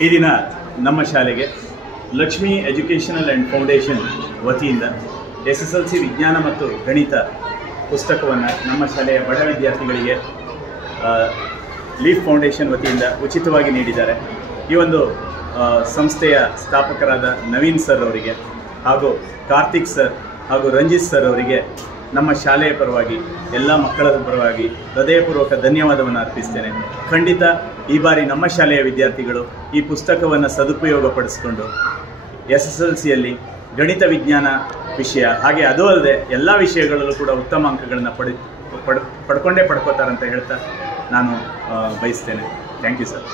ಈ ದಿನ ನಮ್ಮ ಶಾಲೆಗೆ ಲಕ್ಷ್ಮೀ ಎಜುಕೇಷನಲ್ ಆ್ಯಂಡ್ ಫೌಂಡೇಶನ್ ವತಿಯಿಂದ SSLC ವಿಜ್ಞಾನ ಮತ್ತು ಗಣಿತ ಪುಸ್ತಕವನ್ನು ನಮ್ಮ ಶಾಲೆಯ ಬಡ ವಿದ್ಯಾರ್ಥಿಗಳಿಗೆ ಲೀಫ್ ಫೌಂಡೇಶನ್ ವತಿಯಿಂದ ಉಚಿತವಾಗಿ ನೀಡಿದ್ದಾರೆ. ಈ ಒಂದು ಸಂಸ್ಥೆಯ ಸ್ಥಾಪಕರಾದ ನವೀನ್ ಸರ್ ಅವರಿಗೆ ಹಾಗೂ ಕಾರ್ತಿಕ್ ಸರ್ ಹಾಗೂ ರಂಜಿತ್ ಸರ್ ಅವರಿಗೆ ನಮ್ಮ ಶಾಲೆಯ ಪರವಾಗಿ ಎಲ್ಲ ಮಕ್ಕಳ ಪರವಾಗಿ ಹೃದಯಪೂರ್ವಕ ಧನ್ಯವಾದವನ್ನು ಅರ್ಪಿಸ್ತೇನೆ. ಖಂಡಿತ ಈ ಬಾರಿ ನಮ್ಮ ಶಾಲೆಯ ವಿದ್ಯಾರ್ಥಿಗಳು ಈ ಪುಸ್ತಕವನ್ನು ಸದುಪಯೋಗಪಡಿಸಿಕೊಂಡು SSLCಯಲ್ಲಿ ಗಣಿತ ವಿಜ್ಞಾನ ವಿಷಯ ಹಾಗೆ ಅದು ಅಲ್ಲದೆ ಎಲ್ಲ ವಿಷಯಗಳಲ್ಲೂ ಕೂಡ ಉತ್ತಮ ಅಂಕಗಳನ್ನು ಪಡ್ಕೊಂಡೇ ಪಡ್ಕೋತಾರಂತ ಹೇಳ್ತಾ ನಾನು ಬಯಸ್ತೇನೆ. Thank you sir.